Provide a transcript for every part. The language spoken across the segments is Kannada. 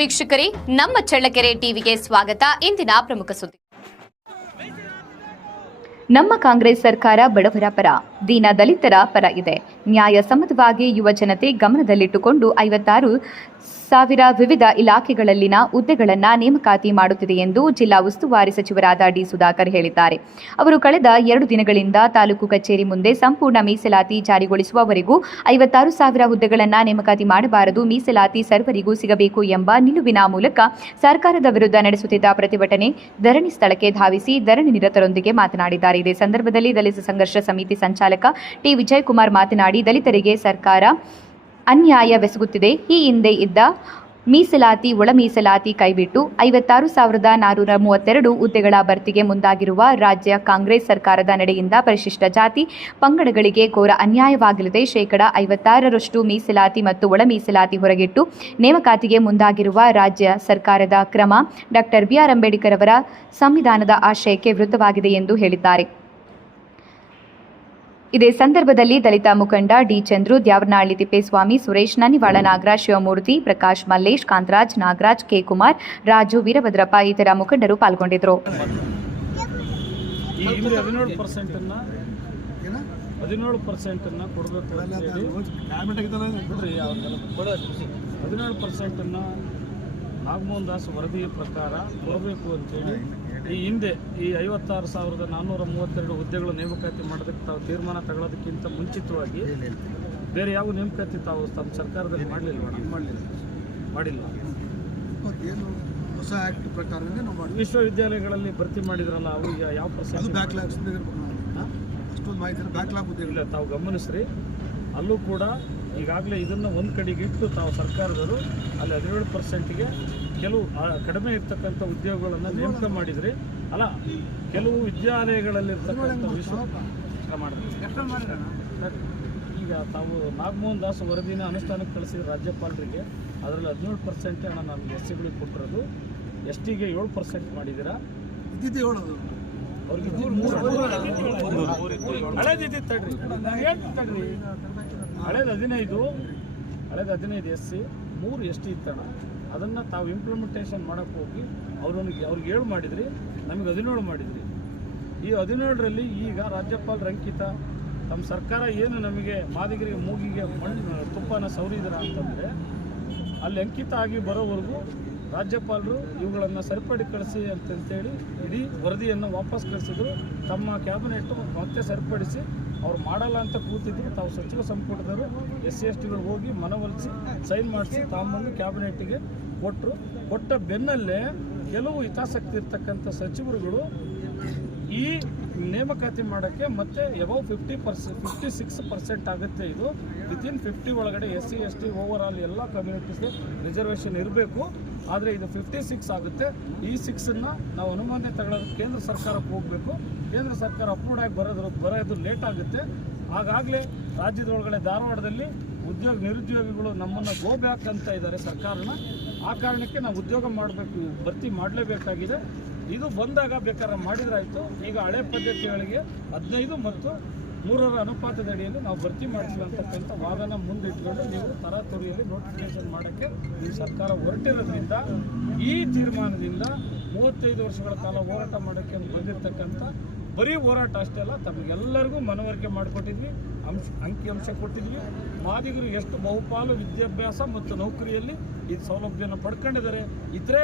ವೀಕ್ಷಕರೇ, ನಮ್ಮ ಚಳ್ಳಕೆರೆ ಟಿವಿಗೆ ಸ್ವಾಗತ. ಇಂದಿನ ಪ್ರಮುಖ ಸುದ್ದಿ. ನಮ್ಮ ಕಾಂಗ್ರೆಸ್ ಸರ್ಕಾರ ಬಡವರ ಪರ, ದೀನ ದಲಿತರ ಪರ ಇದೆ. ನ್ಯಾಯಸಮ್ಮತವಾಗಿ ಯುವ ಜನತೆ ಗಮನದಲ್ಲಿಟ್ಟುಕೊಂಡು 56,000 ವಿವಿಧ ಇಲಾಖೆಗಳಲ್ಲಿನ ಹುದ್ದೆಗಳನ್ನು ನೇಮಕಾತಿ ಮಾಡುತ್ತಿದೆ ಎಂದು ಜಿಲ್ಲಾ ಉಸ್ತುವಾರಿ ಸಚಿವರಾದ ಡಿ. ಸುಧಾಕರ್ ಹೇಳಿದ್ದಾರೆ. ಅವರು ಕಳೆದ 2 ದಿನಗಳಿಂದ ತಾಲೂಕು ಕಚೇರಿ ಮುಂದೆ ಸಂಪೂರ್ಣ ಮೀಸಲಾತಿ ಜಾರಿಗೊಳಿಸುವವರೆಗೂ 56,000 ಹುದ್ದೆಗಳನ್ನು ನೇಮಕಾತಿ ಮಾಡಬಾರದು, ಮೀಸಲಾತಿ ಸರ್ವರಿಗೂ ಸಿಗಬೇಕು ಎಂಬ ನಿಲುವಿನ ಮೂಲಕ ಸರ್ಕಾರದ ವಿರುದ್ಧ ನಡೆಸುತ್ತಿದ್ದ ಪ್ರತಿಭಟನೆ ಧರಣಿ ಸ್ಥಳಕ್ಕೆ ಧಾವಿಸಿ ಧರಣಿ ನಿರತರೊಂದಿಗೆ ಮಾತನಾಡಿದ್ದಾರೆ. ಇದೇ ಸಂದರ್ಭದಲ್ಲಿ ದಲಿತ ಸಂಘರ್ಷ ಸಮಿತಿ ಸಂಚಾಲಕ ಟಿ. ವಿಜಯಕುಮಾರ್ ಮಾತನಾಡಿ, ದಲಿತರಿಗೆ ಸರ್ಕಾರ ಅನ್ಯಾಯವೆಸಗುತ್ತಿದೆ. ಈ ಹಿಂದೆ ಇದ್ದ ಮೀಸಲಾತಿ, ಒಳ ಮೀಸಲಾತಿ ಕೈಬಿಟ್ಟು 56,432 ಹುದ್ದೆಗಳ ಭರ್ತಿಗೆ ಮುಂದಾಗಿರುವ ರಾಜ್ಯ ಕಾಂಗ್ರೆಸ್ ಸರ್ಕಾರದ ನಡೆಯಿಂದ ಪರಿಶಿಷ್ಟ ಜಾತಿ ಪಂಗಡಗಳಿಗೆ ಘೋರ ಅನ್ಯಾಯವಾಗಲಿದೆ. 56% ಮೀಸಲಾತಿ ಮತ್ತು ಒಳ ಮೀಸಲಾತಿ ಹೊರಗಿಟ್ಟು ನೇಮಕಾತಿಗೆ ಮುಂದಾಗಿರುವ ರಾಜ್ಯ ಸರ್ಕಾರದ ಕ್ರಮ ಡಾ. ಬಿ.ಆರ್. ಅಂಬೇಡ್ಕರ್ ಅವರ ಸಂವಿಧಾನದ ಆಶಯಕ್ಕೆ ವಿರುದ್ಧವಾಗಿದೆ ಎಂದು ಹೇಳಿದ್ದಾರೆ. ಇದೇ ಸಂದರ್ಭದಲ್ಲಿ ದಲಿತ ಮುಖಂಡ ಡಿ. ಚಂದ್ರು, ದ್ಯಾವರನಹಳ್ಳಿ ತಿಪ್ಪೇಸ್ವಾಮಿ, ಸುರೇಶ್, ನನ್ನಿವಾಳ ನಾಗರಾಜ್, ಶಿವಮೂರ್ತಿ, ಪ್ರಕಾಶ್, ಮಲ್ಲೇಶ್, ಕಾಂತರಾಜ್, ನಾಗರಾಜ್, ಕೆ. ಕುಮಾರ್, ರಾಜು, ವೀರಭದ್ರಪ್ಪ ಇತರ ಮುಖಂಡರು ಪಾಲ್ಗೊಂಡಿದ್ದರು. ನಾಗಮೋಹನ್ ದಾಸ್ ವರದಿಯ ಪ್ರಕಾರ ಕೊಡಬೇಕು ಅಂತೇಳಿ ಈ ಹಿಂದೆ ಈ 56,432 ಹುದ್ದೆಗಳು ನೇಮಕಾತಿ ಮಾಡೋದಕ್ಕೆ ತಾವು ತೀರ್ಮಾನ ತಗೊಳ್ಳೋದಕ್ಕಿಂತ ಮುಂಚಿತವಾಗಿ ಬೇರೆ ಯಾವ ನೇಮಕಾತಿ ತಾವು ತಮ್ಮ ಸರ್ಕಾರದಲ್ಲಿ ಮಾಡಿಲ್ಲ. ಹೊಸ ಆಕ್ಟ್ ಪ್ರಕಾರ ವಿಶ್ವವಿದ್ಯಾಲಯಗಳಲ್ಲಿ ಭರ್ತಿ ಮಾಡಿದ್ರಲ್ಲ, ಅವು ಯಾವ ಪರ್ಸೆಂಟ್ ಅಷ್ಟೊಂದು ಮಾಹಿತಿ ಬ್ಯಾಕ್ಲಾಗ್ ಇಲ್ಲ. ತಾವು ಗಮನಿಸ್ರಿ, ಅಲ್ಲೂ ಕೂಡ ಈಗಾಗಲೇ ಇದನ್ನು ಒಂದು ಕಡೆಗೆ ಇಟ್ಟು ತಾವು ಸರ್ಕಾರದವರು ಅಲ್ಲಿ 17%ಗೆ ಕೆಲವು ಕಡಿಮೆ ಇರ್ತಕ್ಕಂಥ ಉದ್ಯೋಗಗಳನ್ನು ನೇಮಕ ಮಾಡಿದ್ರಿ. ಅಲ್ಲ, ಕೆಲವು ವಿದ್ಯಾಲಯಗಳಲ್ಲಿರ್ತಕ್ಕಂಥ ಈಗ ತಾವು ನಾಗಮೋಹನ್ ದಾಸ್ ವರದಿನ ಅನುಷ್ಠಾನಕ್ಕೆ ಕಳಿಸಿದ ರಾಜ್ಯಪಾಲರಿಗೆ ಅದರಲ್ಲಿ 17% ಹಣ ನಮಗೆ ಎಸ್ಸಿಗಳಿಗೆ ಕೊಟ್ಟಿರೋದು, ಎಸ್ಟಿಗೆ 7% ಮಾಡಿದ್ದೀರಾ. ಅವ್ರಿಗೆ ಹಳೇದಿದ್ದು ತಡ್ರಿ, ಹಳೇದು 15 ಎಸ್ಸಿ, 3 ST ಇತ್ತಣ್ಣ. ಅದನ್ನು ತಾವು ಇಂಪ್ಲಿಮೆಂಟೇಷನ್ ಮಾಡೋಕ್ಕೆ ಹೋಗಿ ಅವ್ರಿಗೆ 7 ಮಾಡಿದ್ರಿ, ನಮಗೆ 17 ಮಾಡಿದ್ರಿ. ಈ 17ರಲ್ಲಿ ಈಗ ರಾಜ್ಯಪಾಲರ ಅಂಕಿತ ನಮ್ಮ ಸರ್ಕಾರ ಏನು ನಮಗೆ ಮಾದಿಗರಿಗೆ ಮೂಗಿಗೆ ತುಪ್ಪನ ಸವರಿದ್ರ ಅಂತಂದರೆ, ಅಲ್ಲಿ ಅಂಕಿತ ಆಗಿ ಬರೋವರೆಗೂ ರಾಜ್ಯಪಾಲರು ಇವುಗಳನ್ನು ಸರಿಪಡಿಸಿ ಅಂತೇಳಿ ಇಡೀ ವರದಿಯನ್ನು ವಾಪಸ್ ಕಳಿಸಿದ್ರು. ತಮ್ಮ ಕ್ಯಾಬಿನೆಟ್ ಮತ್ತೆ ಸರಿಪಡಿಸಿ ಅವ್ರು ಮಾಡಲ್ಲ ಅಂತ ಕೂತಿದ್ರು. ತಾವು ಸಚಿವ ಸಂಪುಟದವರು SC/STಗಳು ಹೋಗಿ ಮನವೊಲಿಸಿ ಸೈನ್ ಮಾಡಿಸಿ ತಾಂಬಂದು ಕ್ಯಾಬಿನೆಟ್ಗೆ ಕೊಟ್ಟ ಬೆನ್ನಲ್ಲೇ ಕೆಲವು ಹಿತಾಸಕ್ತಿ ಇರ್ತಕ್ಕಂಥ ಸಚಿವರುಗಳು ಈ ನೇಮಕಾತಿ ಮಾಡೋಕ್ಕೆ ಮತ್ತೆ ಎಬವ್ 56% ಆಗುತ್ತೆ. ಇದು ವಿತಿನ್ 50 ಒಳಗಡೆ SC/ST ಓವರ್ ಆಲ್ ಎಲ್ಲ ಕಮ್ಯುನಿಟೀಸ್ಗೆ ರಿಸರ್ವೇಷನ್ ಇರಬೇಕು. ಆದರೆ ಇದು 56 ಆಗುತ್ತೆ. ಈ 6ಅನ್ನು ನಾವು ಅನುಮೋದನೆ ತಗೊಳ್ಳೋದು ಕೇಂದ್ರ ಸರ್ಕಾರಕ್ಕೆ ಹೋಗಬೇಕು. ಕೇಂದ್ರ ಸರ್ಕಾರ ಅಪ್ರೂವ್ ಆಗಿ ಬರೋದು ಲೇಟ್ ಆಗುತ್ತೆ. ಹಾಗಾಗಲೇ ರಾಜ್ಯದೊಳಗಡೆ ಧಾರವಾಡದಲ್ಲಿ ನಿರುದ್ಯೋಗಿಗಳು ನಮ್ಮನ್ನು ಗೋ ಬ್ಯಾಕ್ ಅಂತ ಇದ್ದಾರೆ ಸರ್ಕಾರನ. ಆ ಕಾರಣಕ್ಕೆ ನಾವು ಉದ್ಯೋಗ ಮಾಡಬೇಕು, ಭರ್ತಿ ಮಾಡಲೇಬೇಕಾಗಿದೆ. ಇದು ಬಂದಾಗ ಬೇಕಾದ್ರೆ ಮಾಡಿದ್ರಾಯ್ತು. ಈಗ ಹಳೆ ಪದ್ಧತಿಗಳಿಗೆ 15 ಮತ್ತು 3ರ ಅನುಪಾತದ ಅಡಿಯಲ್ಲಿ ನಾವು ಭರ್ತಿ ಮಾಡ್ತೀವಿ ಅಂತಕ್ಕಂಥ ವಾದನ ಮುಂದಿಟ್ಕೊಂಡು ನೀವು ತರಾತುರಿಯಲ್ಲಿ ನೋಟಿಫಿಕೇಶನ್ ಮಾಡೋಕ್ಕೆ ಈ ಸರ್ಕಾರ ಹೊರಟಿರೋದ್ರಿಂದ ಈ ತೀರ್ಮಾನದಿಂದ 35 ವರ್ಷಗಳ ಕಾಲ ಹೋರಾಟ ಮಾಡೋಕ್ಕೆ ಬಂದಿರತಕ್ಕಂಥ ಬರೀ ಹೋರಾಟ ಅಷ್ಟೇ ಅಲ್ಲ, ತಮಗೆಲ್ಲರಿಗೂ ಮನವರಿಕೆ ಮಾಡಿಕೊಟ್ಟಿದ್ವಿ, ಅಂಕಿಅಂಶ ಕೊಟ್ಟಿದ್ವಿ. ಮಾದಿಗರು ಎಷ್ಟು ಬಹುಪಾಲು ವಿದ್ಯಾಭ್ಯಾಸ ಮತ್ತು ನೌಕರಿಯಲ್ಲಿ ಈ ಸೌಲಭ್ಯನ ಪಡ್ಕೊಂಡಿದ್ದಾರೆ, ಇತರೆ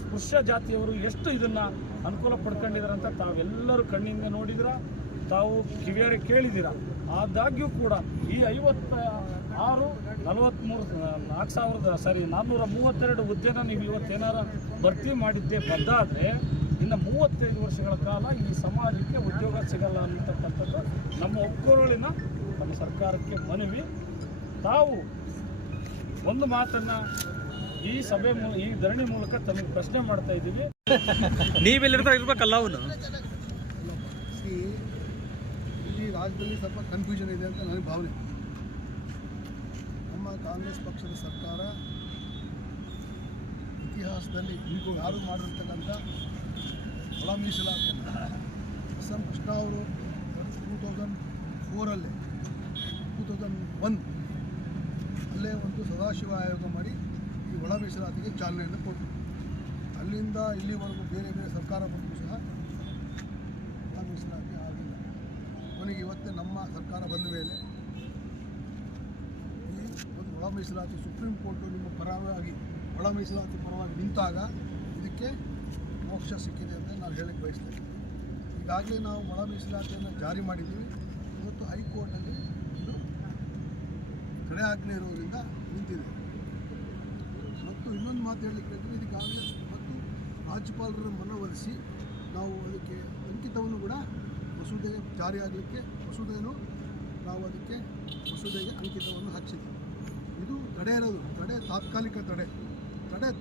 ಸ್ಪೃಶ್ಯ ಜಾತಿಯವರು ಎಷ್ಟು ಇದನ್ನು ಅನುಕೂಲ ಪಡ್ಕೊಂಡಿದ್ದಾರೆ ಅಂತ ತಾವೆಲ್ಲರೂ ಕಣ್ಣಿಂದ ನೋಡಿದಿರ, ತಾವು ಕಿವಿಯಾರೆ ಕೇಳಿದ್ದೀರ. ಆದಾಗ್ಯೂ ಕೂಡ ಈ 432 ಹುದ್ದೆನ ನೀವು ಇವತ್ತೇನಾರ ಭರ್ತಿ ಮಾಡಿದ್ದೇ ಬಂದಾದರೆ ಇನ್ನು 35 ವರ್ಷಗಳ ಕಾಲ ಈ ಸಮಾಜಕ್ಕೆ ಉದ್ಯೋಗ ಸಿಗಲ್ಲ ಅನ್ನತಕ್ಕಂಥದ್ದು ನಮ್ಮ ಒಕ್ಕೊರಳಿನ ನಮ್ಮ ಸರ್ಕಾರಕ್ಕೆ ಮನವಿ. ತಾವು ಒಂದು ಮಾತನ್ನು ಈ ಸಭೆ ಈ ಧರಣಿ ಮೂಲಕ ತಮಗೆ ಪ್ರಶ್ನೆ ಮಾಡ್ತಾ ಇದ್ದೀವಿ. ಇರ್ಬೇಕಲ್ಲ ಅವನು ಈ ರಾಜ್ಯದಲ್ಲಿ ಸ್ವಲ್ಪ ಕನ್ಫ್ಯೂಷನ್ ಇದೆ ಅಂತ ನನಗೆ ಭಾವನೆ. ನಮ್ಮ ಕಾಂಗ್ರೆಸ್ ಪಕ್ಷದ ಸರ್ಕಾರ ಇತಿಹಾಸದಲ್ಲಿ ಯಾರು ಮಾಡಿರ್ತಕ್ಕಂಥ ಒಳ ಮೀಸಲಾತಿಯನ್ನು ಎಸ್.ಎಂ. ಕೃಷ್ಣ ಅವರು 2001 ಅಲ್ಲೇ ಒಂದು ಸದಾಶಿವ ಆಯೋಗ ಮಾಡಿ ಈ ಒಳ ಮೀಸಲಾತಿಗೆ ಚಾಲನೆಯನ್ನು ಕೊಟ್ಟರು. ಅಲ್ಲಿಂದ ಇಲ್ಲಿವರೆಗೂ ಬೇರೆ ಬೇರೆ ಸರ್ಕಾರ ಬಂದರೂ ಸಹ ಒಳ ಮೀಸಲಾತಿ ಆಗಿಲ್ಲ. ಕೊನೆಗೆ ಇವತ್ತೇ ನಮ್ಮ ಸರ್ಕಾರ ಬಂದ ಮೇಲೆ ಈ ಒಂದು ಒಳ ಮೀಸಲಾತಿ ಸುಪ್ರೀಂ ಕೋರ್ಟು ನಿಮ್ಮ ಪರವಾಗಿ ಒಳ ಮೀಸಲಾತಿ ಪರವಾಗಿ ನಿಂತಾಗ ಇದಕ್ಕೆ ಮೋಕ್ಷ ಸಿಕ್ಕಿದೆ ಅಂತ ನಾವು ಹೇಳಕ್ಕೆ ಬಯಸ್ತೇವೆ. ಈಗಾಗಲೇ ನಾವು ಒಳ ಮೀಸಲಾತಿಯನ್ನು ಜಾರಿ ಮಾಡಿದ್ದೀವಿ. ಇವತ್ತು ಹೈಕೋರ್ಟಲ್ಲಿ ಇದು ತಡೆ ಆಜ್ಞೆ ಇರೋದರಿಂದ ನಿಂತಿದೆ. ಮತ್ತು ಇನ್ನೊಂದು ಮಾತು ಹೇಳಲಿಕ್ಕೆ ಇದಕ್ಕಾಗಲೇ ಮತ್ತು ರಾಜ್ಯಪಾಲರ ಮನವೊಲಿಸಿ ನಾವು ಅದಕ್ಕೆ ಅಂಕಿತವನ್ನು ಕೂಡ ಮಸೂದೆಗೆ ಜಾರಿಯಾಗಲಿಕ್ಕೆ ನಾವು ಅದಕ್ಕೆ ಮಸೂದೆಗೆ ಅಂಕಿತವನ್ನು ಹಾಕಿಸಿದ್ದೀವಿ. ಇದು ತಡೆ ಇರೋದು, ತಡೆ ತಾತ್ಕಾಲಿಕ ತಡೆ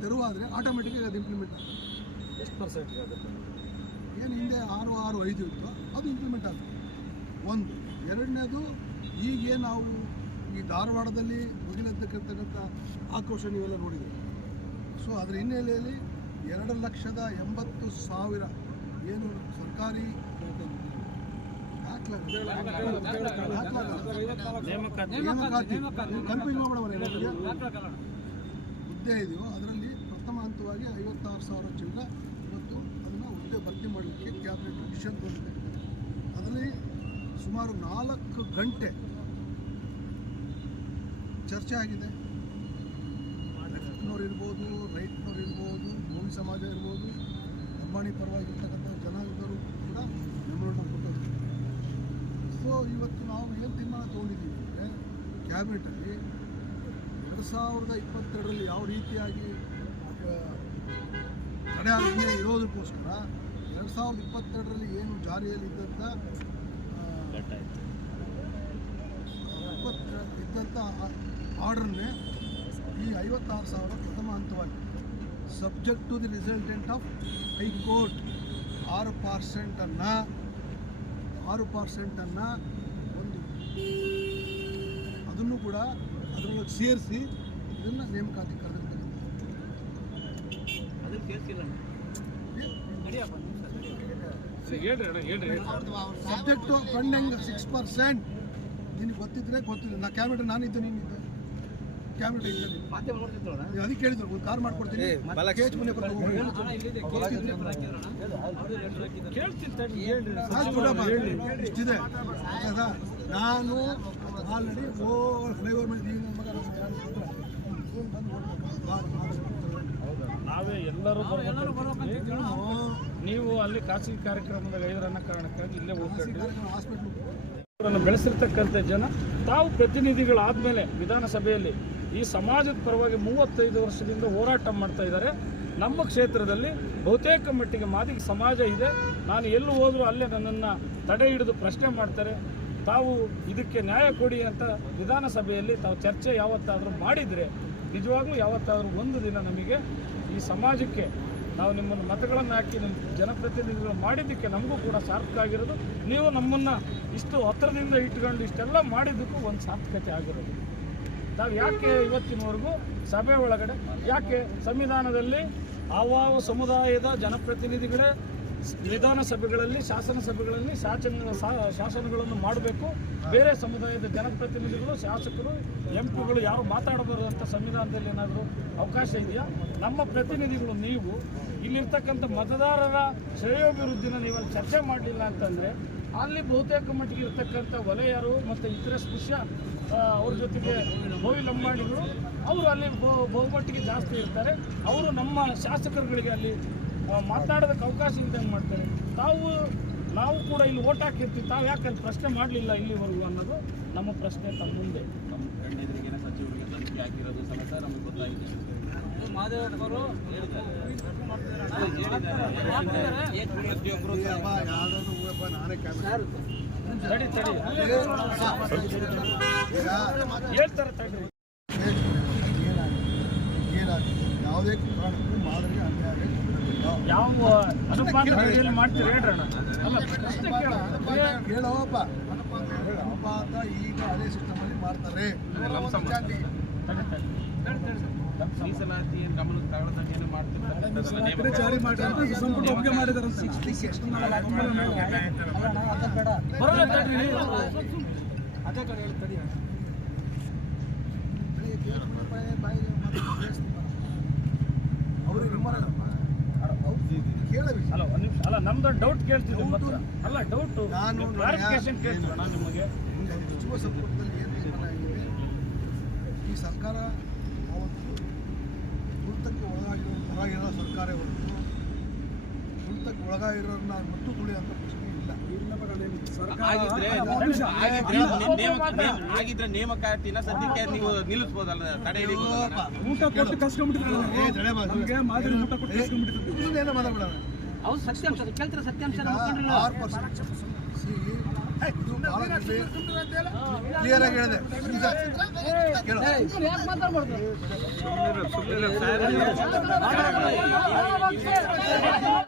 ತೆರವಾದರೆ ಆಟೋಮೆಟಿಕ್ಕಾಗಿ ಅದು ಇಂಪ್ಲಿಮೆಂಟ್ ಆಗುತ್ತೆ. ಎಷ್ಟು ಪರ್ಸೆಂಟ್ ಆಗುತ್ತೆ? ಏನು ಹಿಂದೆ 665 ಇತ್ತು, ಅದು ಇಂಪ್ಲಿಮೆಂಟ್ ಆಗುತ್ತೆ. ಒಂದು. ಎರಡನೇದು, ಹೀಗೆ ನಾವು ಈ ಧಾರವಾಡದಲ್ಲಿ ಮುಗಿಲೆದ್ದಕ್ಕಿರ್ತಕ್ಕಂಥ ಆಕ್ರೋಶ ನೀವೆಲ್ಲ ನೋಡಿದ್ದೀವಿ. ಸೊ ಅದರ ಹಿನ್ನೆಲೆಯಲ್ಲಿ 2,80,000 ಏನು ಸರ್ಕಾರಿ ಹುದ್ದೆ ಇದೆಯೋ ಅದರಲ್ಲಿ ಪ್ರಥಮ ಹಂತವಾಗಿ 56,000 ಚಿಲ್ಲರೆ ಇವತ್ತು ಅದನ್ನು ಹುದ್ದೆ ಭರ್ತಿ ಮಾಡಲಿಕ್ಕೆ ಕ್ಯಾಬಿನೆಟ್ ಡಿಸಿಷನ್ ಬಂದಿದೆ. ಅದರಲ್ಲಿ ಸುಮಾರು 4 ಗಂಟೆ ಚರ್ಚೆ ಆಗಿದೆ. ಲೆಫ್ಟ್ನವ್ರು ಇರ್ಬೋದು, ರೈಟ್ನವ್ರು ಇರ್ಬೋದು, ಭೂಮಿ ಸಮಾಜ ಇರ್ಬೋದು, ಲಂಬಾಣಿ ಪರವಾಗಿರ್ತಕ್ಕಂಥ ಜನಾಂಗದವರು ಕೂಡ ಮೆಮೊರಂಡಮ್ ಕೊಟ್ಟರು. ಸೊ ಇವತ್ತು ನಾವು ಏನು ತೀರ್ಮಾನ ತೊಗೊಂಡಿದ್ದೀವಿ ಅಂದರೆ ಕ್ಯಾಬಿನೆಟಲ್ಲಿ 2022ರಲ್ಲಿ ಯಾವ ರೀತಿಯಾಗಿ ತಡೆ ಆಜ್ಞೆ ಇರೋದಕ್ಕೋಸ್ಕರ 2022ರಲ್ಲಿ ಏನು ಜಾರಿಯಲ್ಲಿದ್ದಂಥ ಆರ್ಡರ್ನೇ ಈ 56,000 ಪ್ರಥಮ ಹಂತವಾಗಿ subject to the resultant of high court 6% ಒಂದು ಅದನ್ನು ಕೂಡ ಅದರೊಳಗೆ ಸೇರಿಸಿ ಇದನ್ನು ನೇಮಕಾತಿ ಕರೆದಿರ್ತಕ್ಕಂಥ ಸಬ್ಜೆಕ್ಟ್ ಫಂಡಿಂಗ್ 6%. ನಿನಗೆ ಗೊತ್ತಿದ್ರೆ ಗೊತ್ತಿಲ್ಲ. ನಾ ಕ್ಯಾಬಿನೆಟ್ ನಾನಿದ್ದೆ, ನೀನಿದ್ದೆ, ಕ್ಯಾಬಿನೆಟ್ ಇದ್ದೆ. ಅದಕ್ಕೆ ಹೇಳಿದ್ರು ಒಂದು ಕಾರ್ ಮಾಡ್ಕೊಡ್ತೀನಿ, ಕೇಜ್ ಮನೆ ಇಷ್ಟಿದೆ. ನಾನು ಆಲ್ರೆಡಿ ಫ್ಲೈಓವರ್ ಮೇಲೆ ನಾವೇ ಎಲ್ಲರೂ ನೀವು ಅಲ್ಲಿ ಖಾಸಗಿ ಕಾರ್ಯಕ್ರಮದಾಗ 5 ಕಾರಣಕ್ಕಾಗಿ ಇಲ್ಲೇ ಹೋಗ್ಕೊಂಡು ಅವರನ್ನು ಬೆಳೆಸಿರ್ತಕ್ಕಂಥ ಜನ ತಾವು ಪ್ರತಿನಿಧಿಗಳಾದಮೇಲೆ ವಿಧಾನಸಭೆಯಲ್ಲಿ ಈ ಸಮಾಜದ ಪರವಾಗಿ 35 ವರ್ಷದಿಂದ ಹೋರಾಟ ಮಾಡ್ತಾ ಇದ್ದಾರೆ. ನಮ್ಮ ಕ್ಷೇತ್ರದಲ್ಲಿ ಬಹುತೇಕ ಮಟ್ಟಿಗೆ ಮಾದಿಗ ಸಮಾಜ ಇದೆ. ನಾನು ಎಲ್ಲೂ ಹೋದರೂ ಅಲ್ಲೇ ನನ್ನನ್ನು ತಡೆ ಹಿಡಿದು ಪ್ರಶ್ನೆ ಮಾಡ್ತಾರೆ. ತಾವು ಇದಕ್ಕೆ ನ್ಯಾಯ ಕೊಡಿ ಅಂತ ವಿಧಾನಸಭೆಯಲ್ಲಿ ತಾವು ಚರ್ಚೆ ಯಾವತ್ತಾದರೂ ಮಾಡಿದರೆ ನಿಜವಾಗ್ಲೂ ಯಾವತ್ತಾದರೂ ಒಂದು ದಿನ ನಮಗೆ ಈ ಸಮಾಜಕ್ಕೆ ನಾವು ನಿಮ್ಮನ್ನು ಮತಗಳನ್ನು ಹಾಕಿ ನಿಮ್ಮ ಜನಪ್ರತಿನಿಧಿಗಳು ಮಾಡಿದ್ದಕ್ಕೆ ನಮಗೂ ಕೂಡ ಸಾರ್ಥಕ ಆಗಿರೋದು. ನೀವು ನಮ್ಮನ್ನು ಇಷ್ಟು ಹತ್ತಿರದಿಂದ ಇಟ್ಕೊಂಡು ಇಷ್ಟೆಲ್ಲ ಮಾಡಿದ್ದಕ್ಕೂ ಒಂದು ಸಾರ್ಥಕತೆ ಆಗಿರೋದು. ನಾವು ಯಾಕೆ ಇವತ್ತಿನವರೆಗೂ ಸಭೆ ಒಳಗಡೆ ಯಾಕೆ ಸಂವಿಧಾನದಲ್ಲಿ ಆವಾವ ಸಮುದಾಯದ ಜನಪ್ರತಿನಿಧಿಗಳೇ ವಿಧಾನಸಭೆಗಳಲ್ಲಿ ಶಾಸನಸಭೆಗಳಲ್ಲಿ ಶಾಸನಗಳನ್ನು ಮಾಡಬೇಕು, ಬೇರೆ ಸಮುದಾಯದ ಜನಪ್ರತಿನಿಧಿಗಳು ಶಾಸಕರು ಎಂಪಿಗಳು ಯಾರು ಮಾತಾಡಬಾರದು ಅಂತ ಸಂವಿಧಾನದಲ್ಲಿ ಏನಾದರೂ ಅವಕಾಶ ಇದೆಯಾ? ನಮ್ಮ ಪ್ರತಿನಿಧಿಗಳು ನೀವು ಇಲ್ಲಿರ್ತಕ್ಕಂಥ ಮತದಾರರ ಶ್ರೇಯೋಭಿವೃದ್ಧಿನ ನೀವು ಚರ್ಚೆ ಮಾಡಲಿಲ್ಲ ಅಂತಂದರೆ ಅಲ್ಲಿ ಬಹುತೇಕ ಮಟ್ಟಿಗೆ ಇರ್ತಕ್ಕಂಥ ವಲಯರು ಮತ್ತು ಇತರೆ ಸ್ಪೃಶ್ಯ ಅವ್ರ ಜೊತೆಗೆ ಬೋವಿ ಲಂಬಾಣಿಗಳು ಅವರು ಅಲ್ಲಿ ಬಹುಮಟ್ಟಿಗೆ ಜಾಸ್ತಿ ಇರ್ತಾರೆ. ಅವರು ನಮ್ಮ ಶಾಸಕರುಗಳಿಗೆ ಅಲ್ಲಿ ಮಾತನಾಡೋದಕ್ಕೆ ಅವಕಾಶ ಇಲ್ದಂಗೆ ಮಾಡ್ತಾರೆ. ನಾವು ಕೂಡ ಇಲ್ಲಿ ಓಟ್ ಹಾಕಿರ್ತೀವಿ, ತಾವು ಯಾಕೆ ಅಲ್ಲಿ ಪ್ರಶ್ನೆ ಮಾಡಲಿಲ್ಲ ಇಲ್ಲಿವರೆಗೂ ಅನ್ನೋದು ನಮ್ಮ ಪ್ರಶ್ನೆ ತಮ್ಮ ಮುಂದೆ. ನಮ್ಮ ಕಣ್ಣೆದುರಿಗಿನ ಸಚಿವರಿಗೆ ತನಿಖೆ ಹಾಕಿರೋದು ಸಮೇತ ನಮಗೆ ಗೊತ್ತಾಗಿದೆ. ಮಾದೇವರು ಹೇಳ್ತಾರೆ ತಡ್ರಿ. ಯಾವುದೇ ಕಾರಣಕ್ಕೂ ಮಾದರಿಗೆ ಅನ್ಯಾಯ ಯಾವ ಅನುಪಾತದಲ್ಲಿ ಮಾಡ್ತೀರಿ ಹೇಳ್ರಣ್ಣ. ಅಲ್ಲ ಪ್ರಶ್ನೆ ಕೇಳೋಪ್ಪ ಅನುಪಾತ ಈಗ ಅದೇ ಸಿಸ್ಟಮಲ್ಲಿ ಮಾಡ್ತಾರೆ. ಮೀಸಲಾತಿ ಗಮನಕ್ಕೆ ತಗೊಳ್ದಂಗೆ ಏನು ಮಾಡ್ತಿರ್ತಾರೆ. ಅವ್ರಿಗೆ ಕೇಳ ವಿಷಯ ಅಲ್ಲ ಒಂದು ನಿಮಿಷ ಅಲ್ಲ ನಮ್ದೊಂದು ಡೌಟ್ ಕೇಳ್ತೀವಿ ನಿಮ್ಮ ಹತ್ರ ಅಲ್ಲ ಡೌಟು ನಾನು ಕ್ಲಾರಿಫಿಕೇಶನ್ ಕೇಳ್ತೀವಿ ನಾನು ನಿಮಗೆ ಸಚಿವ ಸಂಪುಟದಲ್ಲಿ ಏನು ತೀರ್ಮಾನ ಆಗಿದೆ ಈ ಸರ್ಕಾರ ಅವತ್ತು ತುರ್ತಕ್ಕೆ ಒಳಗಾಗಿರೋ ಸರ್ಕಾರ ಹೊರತು ತುರ್ತಕ್ಕೆ ಒಳಗಾಗಿರೋರನ್ನ ಮತ್ತು ತುಳಿಯುವಂಥ ಪ್ರಶ್ನೆ ಇಲ್ಲ. ಆಗಿದ್ರೆ ನೇಮಕಾತಿನ ಸದ್ಯಕ್ಕೆ ನೀವು ನಿಲ್ಲಿಸ್ಬೋದಲ್ಲ, ತಡೆ ಹಿಡಿಬೋದಲ್ಲ. ಊಟ ಕೊಟ್ಟು ಕಸ್ಕೊಂಡ್ಬಿಟ್ಟಿದ್ರು. ಅವ್ರು ಸತ್ಯಾಂಶ ಕೇಳ್ತಾರೆ, ಸತ್ಯಾಂಶ ಕ್ಲಿಯರ್ ಆಗಿ ಹೇಳಿದೆ. ಸುಮ್ಮನೆ